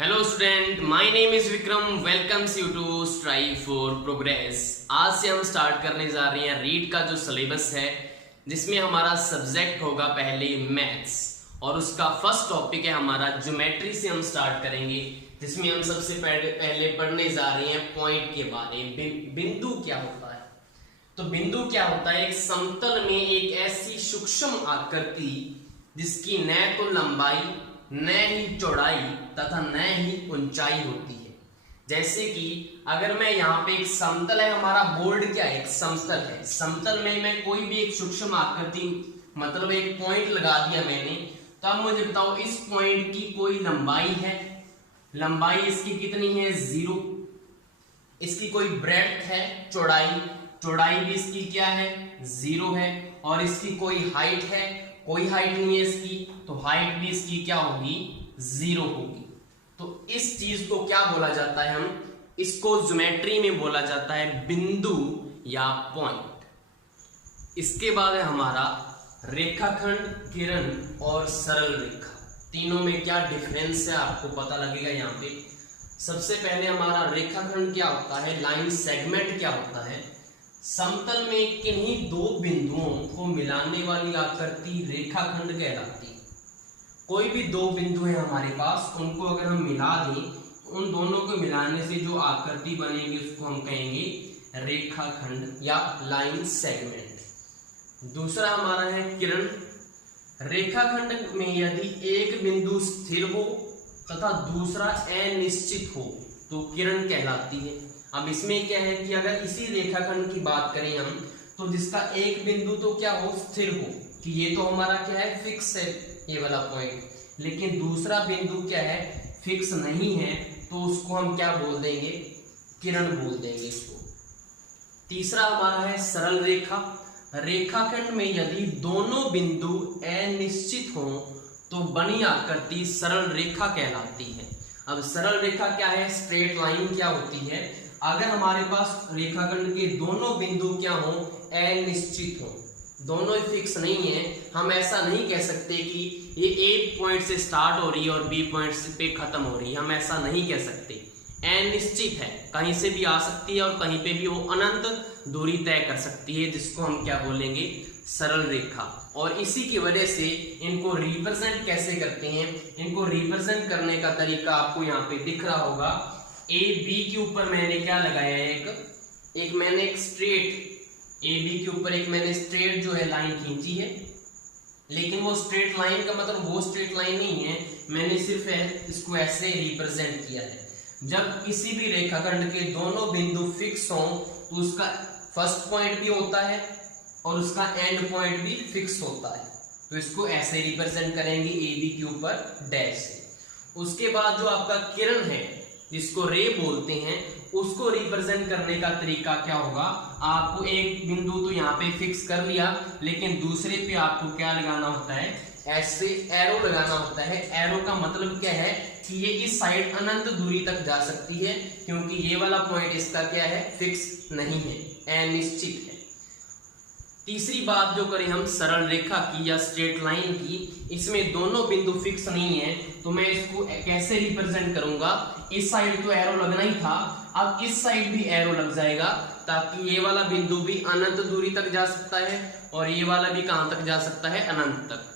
Hello student, my name is Vikram. Welcomes you to strive for progress. आज से हम start करने जा रहे हैं रीड का जो सिलेबस है, जिसमें हमारा सब्जेक्ट होगा पहले मैथ्स और उसका फर्स्ट टॉपिक है हमारा ज्योमेट्री से हम स्टार्ट करेंगे, जिसमें हम सबसे पहले पढ़ने जा रहे हैं पॉइंट के बारे में। बिंदु क्या होता है? तो बिंदु क्या होता है? एक समतल में एक ऐसी सूक्ष्म आकृति जिसकी न तो लंबाई, न ही चौड़ाई तथा न ही ऊंचाई होती है। जैसे कि अगर मैं यहाँ पे एक समतल है, हमारा बोर्ड क्या है? एक समतल है। समतल में मैं कोई भी एक सूक्ष्म आकृति मतलब एक पॉइंट लगा दिया मैंने, तो अब मुझे बताओ इस पॉइंट की कोई लंबाई है? लंबाई इसकी कितनी है? 0। इसकी कोई ब्रेड्थ है? चौड़ाई भी इसकी क्या है? 0 है। और इसकी कोई हाइट है? कोई हाइट नहीं है इसकी, तो हाइट भी इसकी क्या होगी? 0 होगी। तो इस चीज को क्या बोला जाता है? हम इसको ज्योमेट्री में बोला जाता है बिंदु या पॉइंट। इसके बाद है हमारा रेखाखंड, किरण और सरल रेखा। तीनों में क्या डिफरेंस है आपको पता लगेगा यहाँ पे। सबसे पहले हमारा रेखाखंड क्या होता है, लाइन सेगमेंट क्या होता है? समतल में किन्हीं दो बिंदुओं को मिलाने वाली आकृति रेखाखंड कहलाती है। कोई भी दो बिंदु है हमारे पास, उनको अगर हम मिला दें, उन दोनों को मिलाने से जो आकृति बनेगी उसको हम कहेंगे रेखाखंड या लाइन सेगमेंट। दूसरा हमारा है किरण। रेखाखंड में यदि एक बिंदु स्थिर हो तथा दूसरा अनिश्चित हो तो किरण कहलाती है। अब इसमें क्या है कि अगर इसी रेखाखंड की बात करें हम, तो जिसका एक बिंदु तो क्या हो? स्थिर हो, कि ये तो हमारा क्या है? फिक्स है ये वाला पॉइंट। लेकिन दूसरा बिंदु क्या है? फिक्स नहीं है, तो उसको हम क्या बोल देंगे? किरण बोल देंगे इसको। तीसरा हमारा है सरल रेखा। रेखाखंड में यदि दोनों बिंदु अनिश्चित हो तो बनी आकृति सरल रेखा कहलाती है। अब सरल रेखा क्या है? स्ट्रेट लाइन क्या होती है? अगर हमारे पास रेखाखंड के दोनों बिंदु क्या हो? अनिश्चित हो, दोनों फिक्स नहीं है। हम ऐसा नहीं कह सकते कि ये ए पॉइंट से स्टार्ट हो रही है और बी पॉइंट पे खत्म हो रही है, हम ऐसा नहीं कह सकते। अनिश्चित है, कहीं से भी आ सकती है और कहीं पे भी वो अनंत दूरी तय कर सकती है, जिसको हम क्या बोलेंगे? सरल रेखा। और इसी की वजह से इनको रिप्रेजेंट कैसे करते हैं? इनको रिप्रेजेंट करने का तरीका आपको यहाँ पे दिख रहा होगा। ए बी के ऊपर मैंने क्या लगाया है? एक मैंने एक स्ट्रेट ए बी के ऊपर एक मैंने स्ट्रेट जो है लाइन खींची है, लेकिन वो स्ट्रेट लाइन का मतलब वो स्ट्रेट लाइन नहीं है, मैंने सिर्फ इसको ऐसे रिप्रेजेंट किया है। जब किसी भी रेखाखंड के दोनों बिंदु फिक्स हों तो उसका फर्स्ट पॉइंट भी होता है और उसका एंड पॉइंट भी फिक्स होता है, तो इसको ऐसे रिप्रेजेंट करेंगे ए बी के ऊपर डैश से। उसके बाद जो आपका किरण है, जिसको रे बोलते हैं, उसको रिप्रेजेंट करने का तरीका क्या होगा? आपको एक बिंदु तो यहाँ पे फिक्स कर लिया, लेकिन दूसरे पे आपको क्या लगाना होता है? ऐसे एरो लगाना होता है। एरो का मतलब क्या है कि ये इस साइड अनंत दूरी तक जा सकती है, क्योंकि ये वाला पॉइंट इसका क्या है? फिक्स नहीं है, अनिश्चित है। तीसरी बात जो करें हम सरल रेखा की या स्ट्रेट लाइन की, इसमें दोनों बिंदु फिक्स नहीं है, तो मैं इसको कैसे रिप्रेजेंट करूंगा? इस साइड तो एरो लगना ही था, अब इस साइड भी एरो लग जाएगा, ताकि ये वाला बिंदु भी अनंत दूरी तक जा सकता है और ये वाला भी कहां तक जा सकता है? अनंत तक।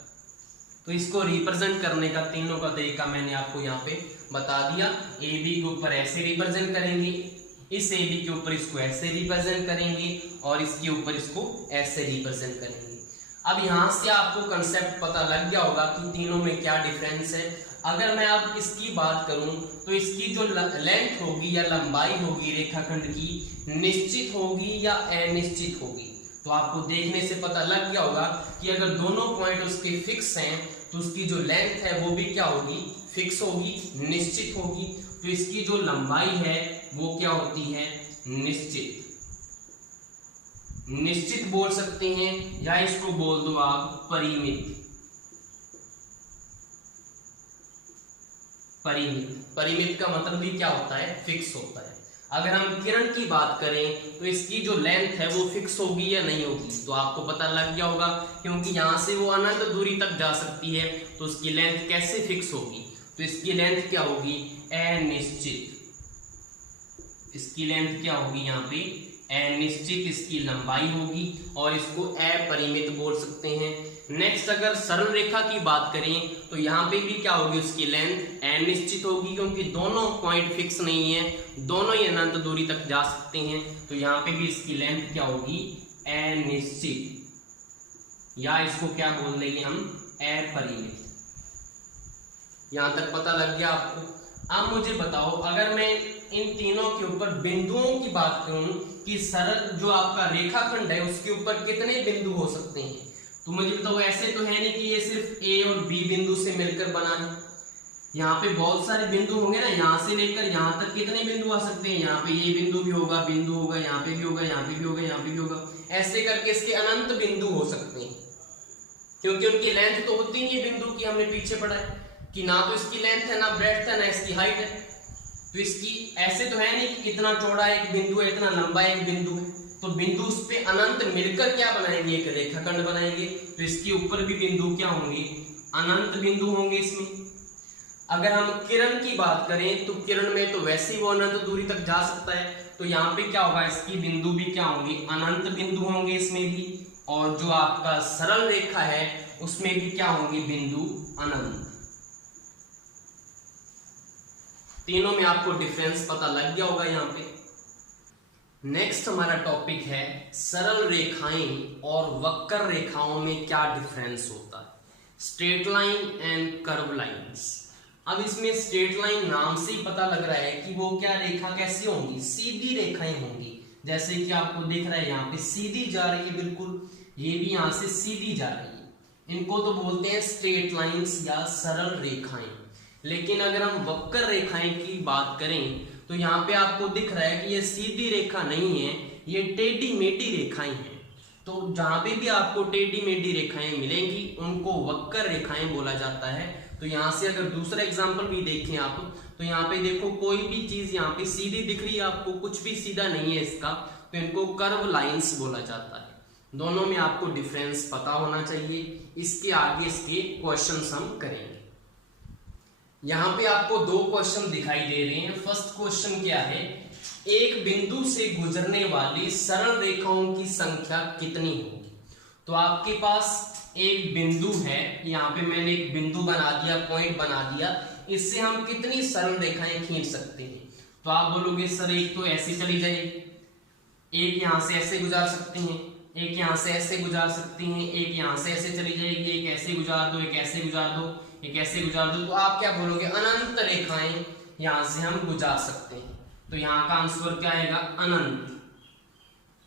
तो इसको रिप्रेजेंट करने का तीनों का तरीका मैंने आपको यहाँ पे बता दिया। ए बी के ऊपर ऐसे रिप्रेजेंट करेंगे, इस ए बी के ऊपर इसको ऐसे रिप्रेजेंट करेंगे और इसके ऊपर इसको ऐसे रिप्रेजेंट करेंगे। अब यहाँ से आपको कंसेप्ट पता लग गया होगा कि तीनों में क्या डिफरेंस है। अगर मैं अब इसकी बात करूं तो इसकी जो लेंथ होगी या लंबाई होगी रेखाखंड की, निश्चित होगी या अनिश्चित होगी। तो आपको देखने से पता लग गया होगा कि अगर दोनों पॉइंट उसके फिक्स हैं तो उसकी जो लेंथ है वो भी क्या होगी? फिक्स होगी, निश्चित होगी। तो इसकी जो लंबाई है वो क्या होती है? निश्चित। निश्चित बोल सकते हैं या इसको बोल दो आप परिमित। परिमित का मतलब भी क्या होता है? फिक्स होता है। अगर हम किरण की बात करें तो इसकी जो लेंथ है वो फिक्स होगी या नहीं होगी? तो आपको पता लग गया होगा, क्योंकि यहाँ से वो अनंत दूरी तक जा सकती है, तो उसकी लेंथ कैसे फिक्स होगी? तो इसकी लेंथ क्या होगी, अनिश्चित। इसकी लेंथ क्या होगी यहाँ पे, अनिश्चित इसकी लंबाई होगी और इसको अपरिमित बोल सकते हैं। नेक्स्ट अगर सरल रेखा की बात करें तो यहाँ पे भी क्या होगी, उसकी लेंथ अनिश्चित होगी, क्योंकि दोनों पॉइंट फिक्स नहीं है, दोनों ही अनंत दूरी तक जा सकते हैं। तो यहाँ पे भी इसकी लेंथ क्या होगी, अनिश्चित, या इसको क्या बोल देंगे हम, अपरिमित। यहां तक पता लग गया आपको। अब मुझे बताओ, अगर मैं इन तीनों के ऊपर बिंदुओं की बात करूं कि सरल जो आपका रेखाखंड है उसके ऊपर कितने बिंदु हो सकते हैं, तो मुझे बताओ, ऐसे तो है नहीं कि ये सिर्फ ए और बी बिंदु से मिलकर बना है। यहाँ पे बहुत सारे बिंदु होंगे ना, यहाँ से लेकर यहाँ तक कितने बिंदु आ सकते हैं, यहाँ पे ये बिंदु भी होगा, बिंदु होगा, यहाँ पे भी होगा, यहाँ पे भी होगा, यहाँ पे भी होगा, ऐसे करके इसके अनंत बिंदु हो सकते हैं, क्योंकि उनकी लेंथ तो होती नहीं है बिंदु की। हमने पीछे पढ़ा है कि ना तो इसकी लेंथ है, ना ब्रेड्थ है, ना इसकी हाइट है। तो इसकी ऐसे तो है नहीं कि इतना चौड़ा एक बिंदु है, इतना लंबा एक बिंदु है। तो बिंदु उस पे अनंत मिलकर क्या बनाएंगे, एक रेखाखंड बनाएंगे। तो इसके ऊपर भी बिंदु क्या होंगे, अनंत बिंदु होंगे इसमें। अगर हम किरण की बात करें तो किरण में तो वैसे ही वो अनंत दूरी तक जा सकता है, तो यहाँ पे क्या होगा, इसकी बिंदु भी क्या होंगे, अनंत बिंदु होंगे इसमें भी। और जो आपका सरल रेखा है उसमें भी क्या होंगे, बिंदु अनंत। तीनों में आपको डिफरेंस पता लग गया होगा यहाँ पे। नेक्स्ट हमारा टॉपिक है सरल रेखाएं और वक्र रेखाओं में क्या डिफरेंस होता है, straight line and curve lines. अब इसमें स्ट्रेट लाइन नाम से ही पता लग रहा है कि वो क्या रेखा कैसी होंगी, सीधी रेखाएं होंगी। जैसे कि आपको दिख रहा है यहाँ पे सीधी जा रही है बिल्कुल, ये भी यहाँ से सीधी जा रही है। इनको तो बोलते हैं स्ट्रेट लाइंस या सरल रेखाएं। लेकिन अगर हम वक्र रेखाएं की बात करें तो यहाँ पे आपको दिख रहा है कि ये सीधी रेखा नहीं है, ये टेढ़ी मेढ़ी रेखाएं हैं। तो जहां पे भी आपको टेढ़ी मेढ़ी रेखाएं मिलेंगी उनको वक्र रेखाएं बोला जाता है। तो यहाँ से अगर दूसरा एग्जांपल भी देखें आप, तो यहाँ पे देखो कोई भी चीज यहाँ पे सीधी दिख रही है आपको, कुछ भी सीधा नहीं है इसका, तो इनको कर्व लाइंस बोला जाता है। दोनों में आपको डिफरेंस पता होना चाहिए। इसके आगे इसके क्वेश्चंस हम करेंगे। यहाँ पे आपको दो क्वेश्चन दिखाई दे रहे हैं। फर्स्ट क्वेश्चन क्या है, एक बिंदु से गुजरने वाली सरल रेखाओं की संख्या कितनी होगी। तो आपके पास एक बिंदु है, यहाँ पे मैंने एक बिंदु बना दिया, पॉइंट बना दिया, इससे हम कितनी सरल रेखाएं खींच सकते हैं। तो आप बोलोगे सर एक तो ऐसे चली जाएगी, एक यहाँ से ऐसे गुजार सकते हैं, एक यहाँ से ऐसे गुजार सकते हैं, एक यहाँ से ऐसे चली जाएगी, एक ऐसे गुजार दो, एक ऐसे गुजार दो, एक ऐसे गुजार दो। तो आप क्या बोलोगे, अनंत रेखाएं यहाँ से हम गुजार सकते हैं। तो यहाँ का आंसर क्या आएगा, अनंत।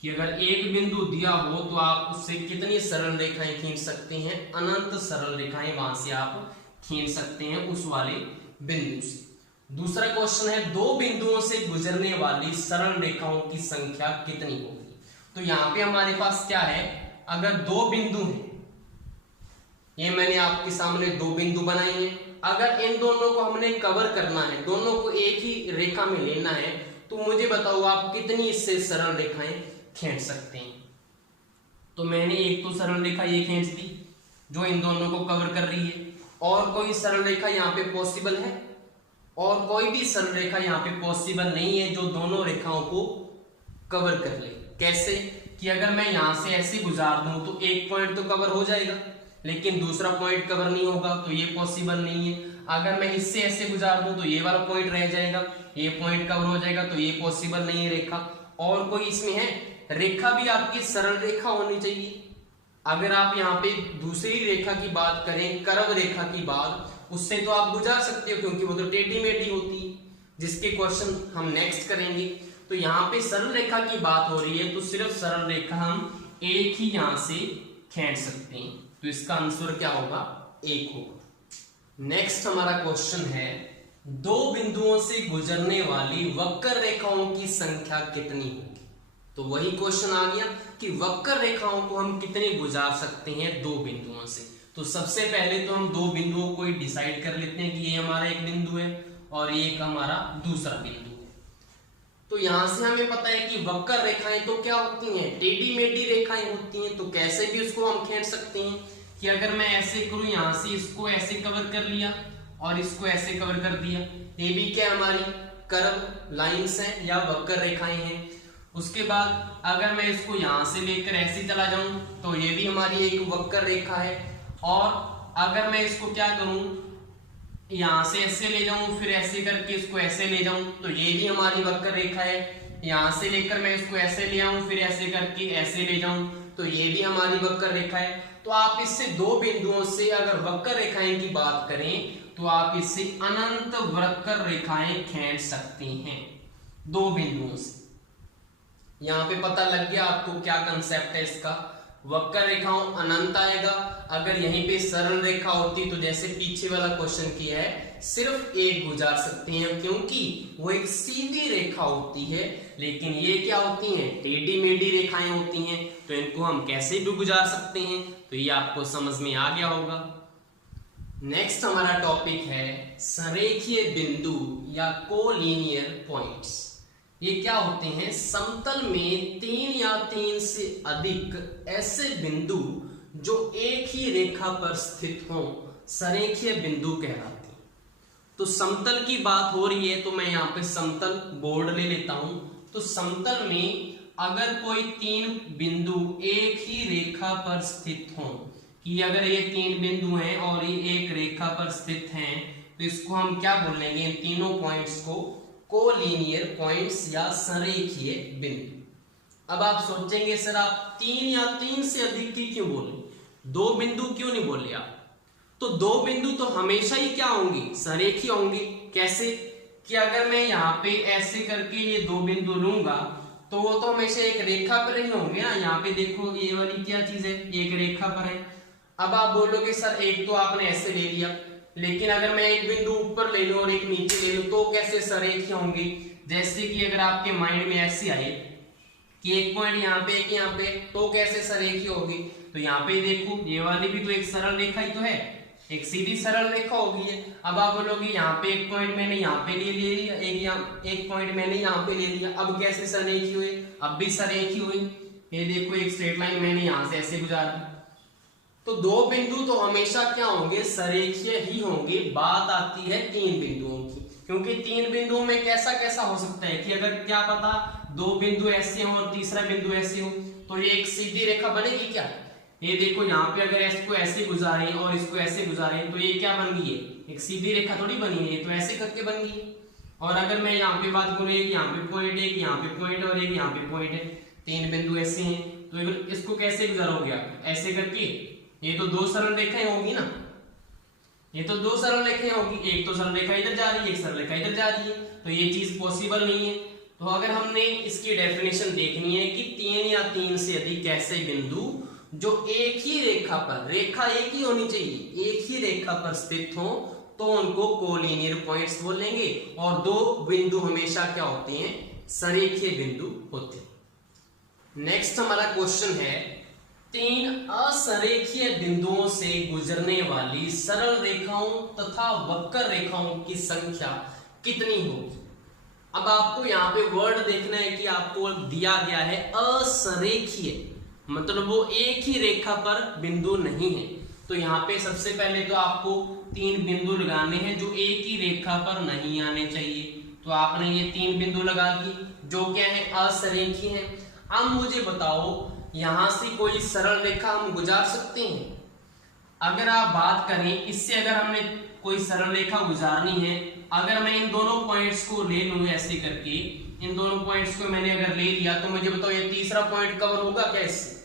कि अगर एक बिंदु दिया हो तो आप उससे कितनी सरल रेखाएं खींच सकते हैं, अनंत सरल रेखाएं वहां से आप खींच सकते हैं उस वाले बिंदु से। दूसरा क्वेश्चन है, दो बिंदुओं से गुजरने वाली सरल रेखाओं की संख्या कितनी होगी। तो यहाँ पे हमारे पास क्या है, अगर दो बिंदु हैं, ये मैंने आपके सामने दो बिंदु बनाए हैं, अगर इन दोनों को हमने कवर करना है, दोनों को एक ही रेखा में लेना है, तो मुझे बताओ आप कितनी इससे सरल रेखाएं खींच सकते हैं। तो मैंने एक तो सरल रेखा ये खींच दी जो इन दोनों को कवर कर रही है, और कोई सरल रेखा यहाँ पे पॉसिबल है, और कोई भी सरल रेखा यहाँ पे पॉसिबल नहीं है जो दोनों रेखाओं को कवर कर ले। कैसे कि अगर मैं यहाँ से ऐसे गुजार दूं तो एक पॉइंट तो कवर हो जाएगा, लेकिन दूसरा पॉइंट कवर नहीं होगा, तो ये पॉसिबल नहीं है। अगर मैं इससे ऐसे गुजार दूं तो ये वाला पॉइंट रह जाएगा, ये पॉइंट कवर हो जाएगा, तो ये पॉसिबल नहीं है रेखा। और कोई इसमें है, रेखा भी आपकी सरल रेखा होनी चाहिए। अगर आप यहाँ पे दूसरी रेखा की बात करें, कर्व रेखा की बात, उससे तो आप गुजार सकते हो क्योंकि वो तो टेढ़ी मेढ़ी होती है, जिसके क्वेश्चन हम नेक्स्ट करेंगे। तो यहाँ पे सरल रेखा की बात हो रही है, तो सिर्फ सरल रेखा हम एक ही यहाँ से खींच सकते हैं, तो इसका आंसर क्या होगा, एक होगा। नेक्स्ट हमारा क्वेश्चन है, दो बिंदुओं से गुजरने वाली वक्र रेखाओं की संख्या कितनी होगी। तो वही क्वेश्चन आ गया कि वक्र रेखाओं को हम कितने गुजार सकते हैं दो बिंदुओं से। तो सबसे पहले तो हम दो बिंदुओं को डिसाइड कर लेते हैं कि ये हमारा एक बिंदु है और ये एक हमारा दूसरा बिंदु है। तो यहां से हमें पता है कि वक्र रेखाएं तो क्या होती हैं, टेढ़ी मेढ़ी रेखाएं होती हैं। तो कैसे भी उसको हम खींच सकते हैं कि अगर मैं ऐसे करूं, यहां से इसको ऐसे कवर कर लिया और इसको ऐसे कवर कर दिया। ये भी क्या हमारी कर्व लाइंस हैं या वक्र रेखाएं हैं। उसके बाद अगर मैं इसको यहां से लेकर ऐसे चला जाऊं तो ये भी हमारी एक वक्र रेखा है। और अगर मैं इसको क्या करूं, यहां से ऐसे ले जाऊं फिर ऐसे करके इसको ऐसे ले जाऊं तो ये भी हमारी वक्र रेखा है। यहां से लेकर मैं इसको ऐसे ले आऊं फिर ऐसे करके ऐसे ले जाऊं तो ये भी हमारी वक्र रेखा है। तो आप इससे दो बिंदुओं से अगर वक्र रेखाएं की बात करें तो आप इससे अनंत वक्र रेखाएं खींच सकते हैं दो बिंदुओं से। यहां पे पता लग गया आपको क्या कंसेप्ट है इसका। वक्र रेखाओं अनंत आएगा। अगर यहीं पे सरल रेखा होती तो जैसे पीछे वाला क्वेश्चन किया है सिर्फ एक गुजार सकते हैं क्योंकि वो एक सीधी रेखा होती है, लेकिन ये क्या होती हैं, टेढ़ी मेढ़ी रेखाएं होती हैं, तो इनको हम कैसे भी गुजार सकते हैं। तो ये आपको समझ में आ गया होगा। नेक्स्ट हमारा टॉपिक है संरेखीय बिंदु या कोलिनियर पॉइंट्स। ये क्या होते हैं, समतल में 3 या 3 से अधिक ऐसे बिंदु जो एक ही रेखा पर स्थित हों संरेखीय बिंदु कहलाते हैं। तो समतल की बात हो रही है तो मैं यहाँ पे समतल बोर्ड ले लेता हूं। तो समतल में अगर कोई 3 बिंदु एक ही रेखा पर स्थित हों, कि अगर ये 3 बिंदु हैं और ये एक रेखा पर स्थित हैं तो इसको हम क्या बोलेंगे, इन तीनों पॉइंट्स को कोलिनियर पॉइंट्स या संरेखीय बिंदु। अब आप सोचेंगे सर आप 3 या 3 से अधिक की क्यों बोले, 2 बिंदु क्यों नहीं बोले आप। तो 2 बिंदु तो हमेशा ही क्या होंगे, संरेखीय होंगे। कैसे कि अगर मैं यहाँ पे ऐसे करके ये 2 बिंदु लूंगा तो वो तो हमेशा एक रेखा पर ही होंगे ना। यहाँ पे देखो ये वाली क्या चीज है, एक रेखा पर है। अब आप बोलोगे सर एक तो आपने ऐसे ले लिया, लेकिन अगर मैं एक बिंदु ऊपर ले लूं और एक नीचे ले लूं तो कैसे संरेखीय होंगे। जैसे कि अगर आपके माइंड में ऐसे आए कि एक पॉइंट यहाँ पे एक यहाँ पे, तो कैसे संरेखीय होगी। तो यहाँ पे देखो ये वाली भी तो एक सरल रेखा ही तो है, एक सीधी सरल रेखा होगी है। अब आप बोलोगे यहाँ पे एक पॉइंट मैंने यहाँ पे ले लिया, एक पॉइंट मैंने यहाँ पे ले लिया, अब कैसे संरेखीय हुए, अब भी संरेखीय हुई। ये देखो एक स्ट्रेट लाइन मैंने यहाँ से ऐसे गुजारी। तो 2 बिंदु तो हमेशा क्या होंगे, संरेखीय ही होंगे। बात आती है 3 बिंदुओं की, क्योंकि 3 बिंदुओं में कैसा कैसा हो सकता है कि अगर क्या पता 2 बिंदु ऐसे हो और तीसरा बिंदु ऐसे हो तो ये एक सीधी रेखा बनेगी क्या। ये देखो यहाँ पे अगर इसको ऐसे गुजारें और इसको ऐसे गुजारें तो ये क्या बन गई है, एक सीधी रेखा थोड़ी बनी है, तो ऐसे करके बन गई है। और अगर मैं यहाँ पे बात करूँ, एक यहाँ पे पॉइंट, एक यहाँ पे पॉइंट और एक यहाँ पे पॉइंट है, 3 बिंदु ऐसे हैं, तो इसको कैसे गुजारोगे आप, ऐसे करके। ये तो 2 सरल रेखाएं होगी ना, ये तो 2 सरल रेखाएं होगी, एक तो सरल रेखा इधर जा रही है, एक सरल रेखा इधर जा रही है, तो ये चीज पॉसिबल नहीं है। तो अगर हमने इसकी डेफिनेशन देखनी है कि 3 या 3 से अधिक ऐसे बिंदु जो एक ही रेखा पर, रेखा एक ही होनी चाहिए, एक ही रेखा पर स्थित हो तो उनको कोलिनियर पॉइंट्स बोलेंगे। और 2 बिंदु हमेशा क्या होते हैं, संरेखीय बिंदु होते हैं। नेक्स्ट हमारा क्वेश्चन है 3 असंरेखीय बिंदुओं से गुजरने वाली सरल रेखाओं तथा वक्र रेखाओं की संख्या कितनी होगी। अब आपको यहाँ पे वर्ड देखना है कि आपको दिया गया है असंरेखीय, मतलब वो एक ही रेखा पर बिंदु नहीं है। तो यहाँ पे सबसे पहले तो आपको 3 बिंदु लगाने हैं जो एक ही रेखा पर नहीं आने चाहिए। तो आपने ये 3 बिंदु लगा दी जो क्या है, असंरेखीय है। अब मुझे बताओ यहां से कोई सरल रेखा हम गुजार सकते हैं। अगर आप बात करें इससे, अगर हमने कोई सरल रेखा गुजारनी है, अगर मैं इन दोनों पॉइंट्स को ले लूं ऐसे करके, इन दोनों पॉइंट्स को मैंने अगर ले लिया तो मुझे बताओ ये तीसरा पॉइंट कवर होगा क्या, इससे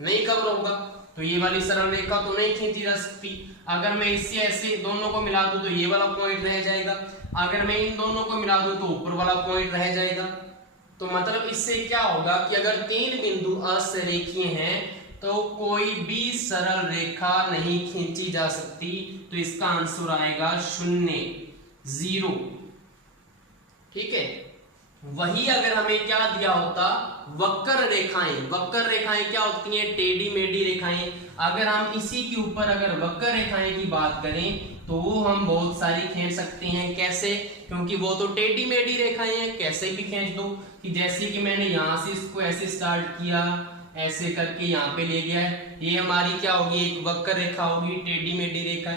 नहीं कवर होगा। तो ये वाली सरल रेखा तो नहीं खींची जा सकती। अगर मैं इससे ऐसे दोनों को मिला दूं तो ये वाला पॉइंट रह जाएगा, अगर मैं इन दोनों को मिला दूं तो ऊपर वाला पॉइंट रह जाएगा। तो मतलब इससे क्या होगा कि अगर 3 बिंदु असंरेखीय हैं तो कोई भी सरल रेखा नहीं खींची जा सकती। तो इसका आंसर आएगा 0, 0। ठीक है। वही अगर हमें क्या दिया होता, वक्र रेखाएं। वक्र रेखाएं क्या होती हैं, टेढ़ी मेढ़ी रेखाएं। अगर हम इसी के ऊपर अगर वक्र रेखाएं की बात करें तो वो हम बहुत सारी खींच सकते हैं। कैसे, क्योंकि वो तो टेढ़ी मेढ़ी रेखाएं हैं, कैसे भी खींच दो। कि जैसे कि मैंने यहां से इसको ऐसे स्टार्ट किया, ऐसे करके यहाँ पे ले गया है, ये हमारी क्या होगी, एक वक्र रेखा होगी, टेढ़ी मेढ़ी रेखा।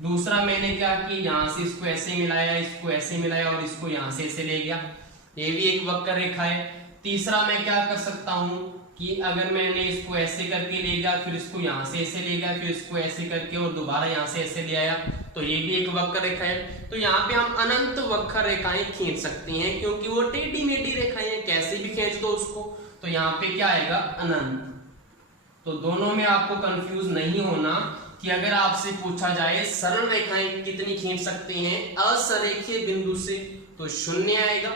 दूसरा मैंने क्या कि यहाँ से इसको ऐसे मिलाया, इसको ऐसे मिलाया और इसको यहाँ से ऐसे ले गया, ये भी एक वक्र रेखा है। तीसरा मैं क्या कर सकता हूँ कि अगर मैंने इसको ऐसे करके ले गया, फिर इसको यहाँ से ऐसे ले गया, फिर इसको ऐसे करके और दोबारा यहाँ से ऐसे ले आया, तो ये भी एक वक्र रेखा है। तो यहाँ पे हम अनंत वक्र रेखाएं खींच सकते हैं, क्योंकि वो टेढ़ी मेढ़ी रेखाएं हैं, कैसे भी खींच दो उसको। तो यहाँ पे क्या आएगा, अनंत। तो दोनों में आपको कंफ्यूज नहीं होना कि अगर आपसे पूछा जाए सरल रेखाएं कितनी खींच सकते हैं असरेखीय बिंदु से, तो 0 आएगा,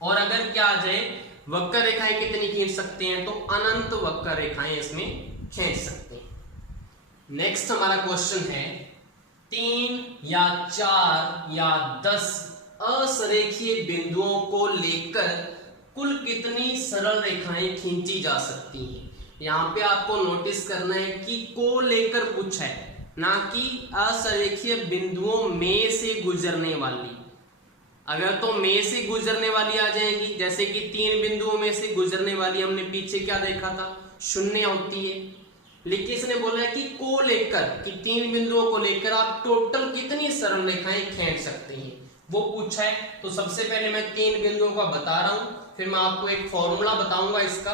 और अगर क्या आ जाए वक्र रेखाएं कितनी खींच सकते हैं, तो अनंत वक्र रेखाएं इसमें खींच सकते हैं। नेक्स्ट हमारा क्वेश्चन है 3 या 4 या 10 असरेखीय बिंदुओं को लेकर कुल कितनी सरल रेखाएं खींची जा सकती हैं। यहाँ पे आपको नोटिस करना है कि को लेकर पूछा है, ना कि असरेखीय बिंदुओं में से गुजरने वाली। अगर तो में से गुजरने वाली आ जाएगी, जैसे कि 3 बिंदुओं में से गुजरने वाली हमने पीछे क्या देखा था, 0 होती है। लेकिन इसने बोला है कि को लेकर, कि 3 बिंदुओं को लेकर आप टोटल कितनी सरल रेखाएं खींच सकते हैं, वो पूछा है। तो सबसे पहले मैं 3 बिंदुओं का बता रहा हूं, फिर मैं आपको एक फॉर्मूला बताऊंगा इसका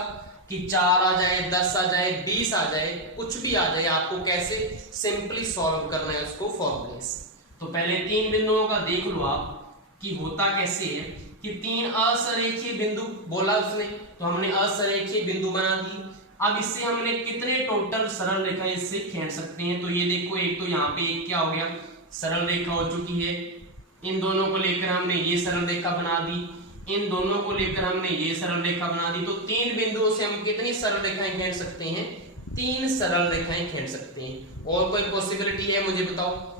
कि 4 आ जाए, 10 आ जाए, 20 आ जाए, कुछ भी आ जाए, आपको कैसे सिंपली सॉल्व करना है उसको फॉर्मूले से। तो पहले 3 बिंदुओं का देख लो आप कि होता कैसे है कि 3 असरेखीय बिंदु बोला उसने, तो हमने असरेखीय बिंदु बना दी। अब इससे हमने कितने टोटल सरल रेखा इससे खींच सकते हैं, तो ये देखो, एक तो यहाँ पे एक क्या हो गया, सरल रेखा हो चुकी है। इन दोनों को लेकर हमने ये सरल रेखा बना दी, इन दोनों को लेकर हमने ये सरल रेखा बना दी। तो 3 बिंदुओं से हम कितनी सरल रेखाएं खींच सकते हैं, 3 सरल रेखाएं खींच सकते हैं। और कोई पॉसिबिलिटी है मुझे बताओ।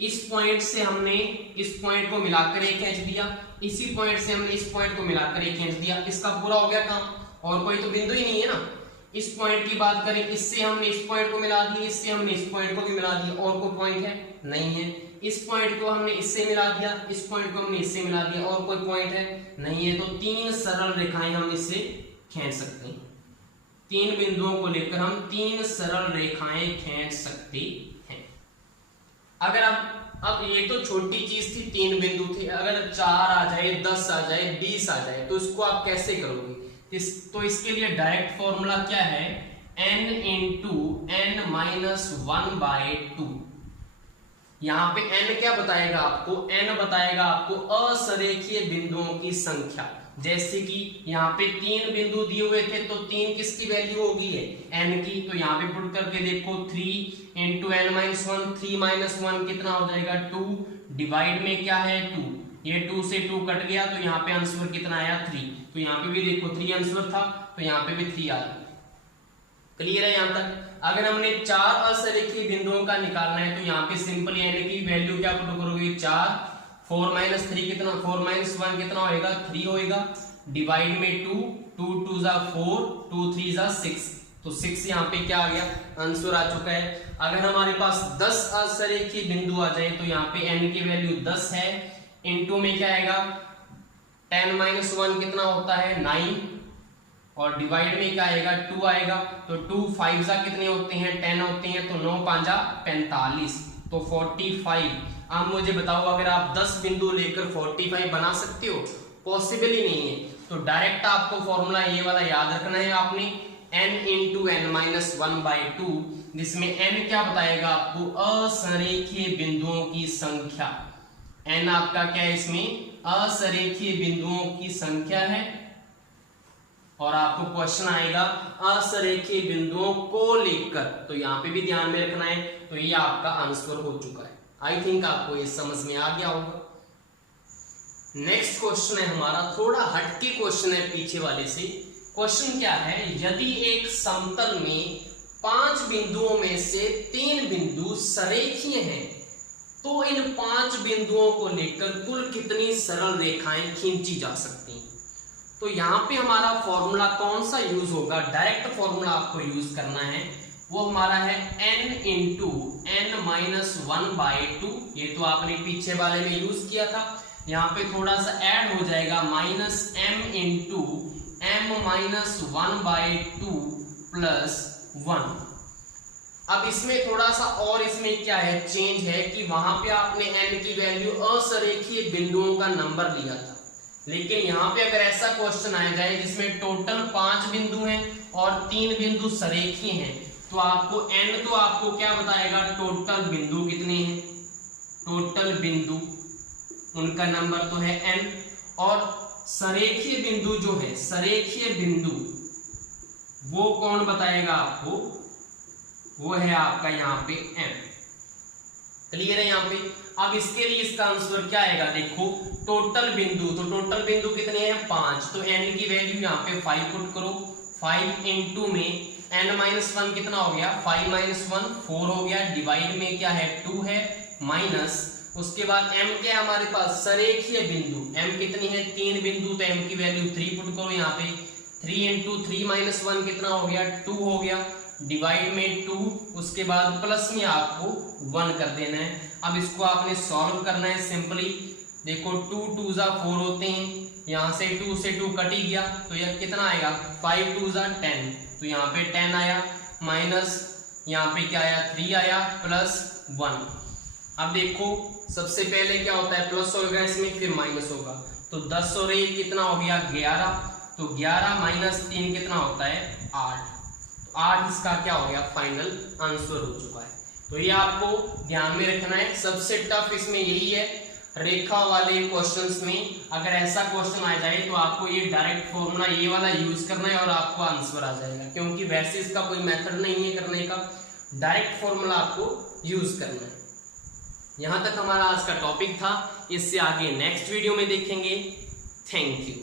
इस पॉइंट से हमने इस पॉइंट को मिलाकर एक खींच दिया, इसी पॉइंट से हमने इस पॉइंट को मिलाकर एक खींच दिया, इसका पूरा हो गया काम। और कोई तो बिंदु ही नहीं है ना। इस पॉइंट की बात करें, इससे हमने इस पॉइंट को मिला दिया, इससे हमने इस पॉइंट को भी मिला दिया, और कोई पॉइंट है नहीं है। इस पॉइंट को हमने इससे मिला दिया, इस पॉइंट को हमने इससे मिला दिया, और कोई पॉइंट है नहीं है। तो 3 सरल रेखाएं हम इससे खींच सकते हैं। 3 बिंदुओं को लेकर हम 3 सरल रेखाएं खींच सकते हैं। अगर अब ये तो छोटी चीज थी, 3 बिंदु थे, अगर 4 आ जाए, 10 आ जाए, 20 आ जाए, तो इसको आप कैसे करोगे। तो इसके लिए डायरेक्ट फॉर्मूला क्या है, n इंटू n माइनस 1/2। यहाँ पे n क्या बताएगा आपको, n बताएगा आपको असरेखीय बिंदुओं की संख्या। जैसे कि यहाँ पे 3 बिंदु दिए हुए थे, तो 3 किसकी वैल्यू होगी है, n की। तो यहाँ पे पुट करके देखो, 3 इंटू n माइनस 1, 3 माइनस 1 कितना हो जाएगा, 2, डिवाइड में क्या है 2, ये 2 से 2 कट गया, तो यहाँ पे आंसर कितना आया 3। तो यहाँ पे भी देखो 3 आंसर था, तो यहाँ पे भी 3 आ गया। क्लियर है यहाँ तक। अगर हमने 4 असरेखीय बिंदुओं का निकालना है, तो यहाँ पे सिंपल n की वैल्यू क्या पुट करोगे, 4, 4 माइनस 3 कितना, 4 माइनस 1 कितना होएगा, 3 होएगा, डिवाइड में 2, 2 2 जा 4, 2 3 जा 6, तो 6 यहाँ पे क्या आ गया, आंसर आ चुका है। अगर हमारे पास 10 असरेखीय बिंदु आ जाए, तो यहाँ पे n की वैल्यू 10 है, इनटू में क्या आएगा, 10 माइनस 1 कितना होता है 9, और डिवाइड में क्या आएगा 2 आएगा। तो 2 5 जा कितने होते हैं, 10 होते हैं, तो 9 5 जा 45, तो 45। अब मुझे बताओ, अगर आप 10 बिंदु लेकर 45 बना सकते हो, पॉसिबल ही नहीं है। तो डायरेक्ट आपको फॉर्मूला ये वाला याद रखना है आपने, n इंटू n माइनस 1/2, जिसमें n क्या बताएगा आपको, असरेखीय बिंदुओं की संख्या। n आपका क्या है, इसमें असरेखीय बिंदुओं की संख्या है। और आपको क्वेश्चन आएगा असरेखीय बिंदुओं को लेकर, तो यहाँ पे भी ध्यान में रखना है। तो ये आपका आंसर हो चुका है। आई थिंक आपको ये समझ में आ गया होगा। नेक्स्ट क्वेश्चन है हमारा, थोड़ा हटके क्वेश्चन है पीछे वाले से। क्वेश्चन क्या है, यदि एक समतल में 5 बिंदुओं में से 3 बिंदु सरेखीय हैं, तो इन 5 बिंदुओं को लेकर कुल कितनी सरल रेखाएं खींची जा सकती हैं। तो यहाँ पे हमारा फॉर्मूला कौन सा यूज होगा, डायरेक्ट फॉर्मूला आपको यूज करना है, वो हमारा है n इंटू n माइनस 1/2। ये तो आपने पीछे वाले में यूज किया था, यहाँ पे थोड़ा सा ऐड हो जाएगा, minus m into m minus 1/2 plus 1। अब इसमें थोड़ा सा और इसमें क्या है चेंज है कि वहां पे आपने n की वैल्यू असरेखीय बिंदुओं का नंबर लिया था, लेकिन यहाँ पे अगर ऐसा क्वेश्चन आया जाए जिसमें टोटल 5 बिंदु हैं और 3 बिंदु सरेखीय हैं, तो आपको n तो आपको क्या बताएगा, टोटल बिंदु कितने हैं, टोटल बिंदु उनका नंबर तो है n, और सरेखीय बिंदु जो है, सरेखीय बिंदु वो कौन बताएगा आपको, वो है आपका यहाँ पे m। क्लियर है यहाँ पे। अब इसके लिए इसका आंसर क्या आएगा, देखो टोटल बिंदु, तो टोटल बिंदु कितने हैं 5, तो n की वैल्यू यहाँ पे 5 पुट करो, 5 इंटू में n-1 कितना हो गया, 5-1 4 हो गया, डिवाइड में क्या है 2 है, माइनस उसके बाद m क्या है हमारे पास, सरेखीय बिंदु, m कितनी है 3 बिंदु, तो m की वैल्यू 3 पुट करो यहाँ पे, 3 इंटू 3-1 कितना हो गया 2 हो गया, डिवाइड में 2, उसके बाद प्लस में आपको 1 कर देना है। अब इसको आपने सॉल्व करना है सिंपली, देखो 2 2 जा 4 होते हैं, यहाँ से 2 से 2 कट ही गया, तो यह कितना आएगा 5 2 जा 10, तो यहाँ पे 10 आया, माइनस यहाँ पे क्या आया 3 आया, प्लस 1। अब देखो सबसे पहले क्या होता है, प्लस होगा इसमें फिर माइनस होगा, तो 10 और 1 कितना हो गया 11, तो 11 माइनस 3 कितना होता है 8, 8 इसका क्या हो गया फाइनल आंसर हो चुका है। तो ये आपको ध्यान में रखना है। सबसे टफ इसमें यही है, रेखा वाले क्वेश्चंस में अगर ऐसा क्वेश्चन आ जाए तो आपको ये डायरेक्ट फॉर्मूला ये वाला यूज करना है और आपको आंसर आ जाएगा, क्योंकि वैसे इसका कोई मेथड नहीं है करने का, डायरेक्ट फॉर्मूला आपको यूज करना है। यहां तक हमारा आज का टॉपिक था, इससे आगे नेक्स्ट वीडियो में देखेंगे। Thank you.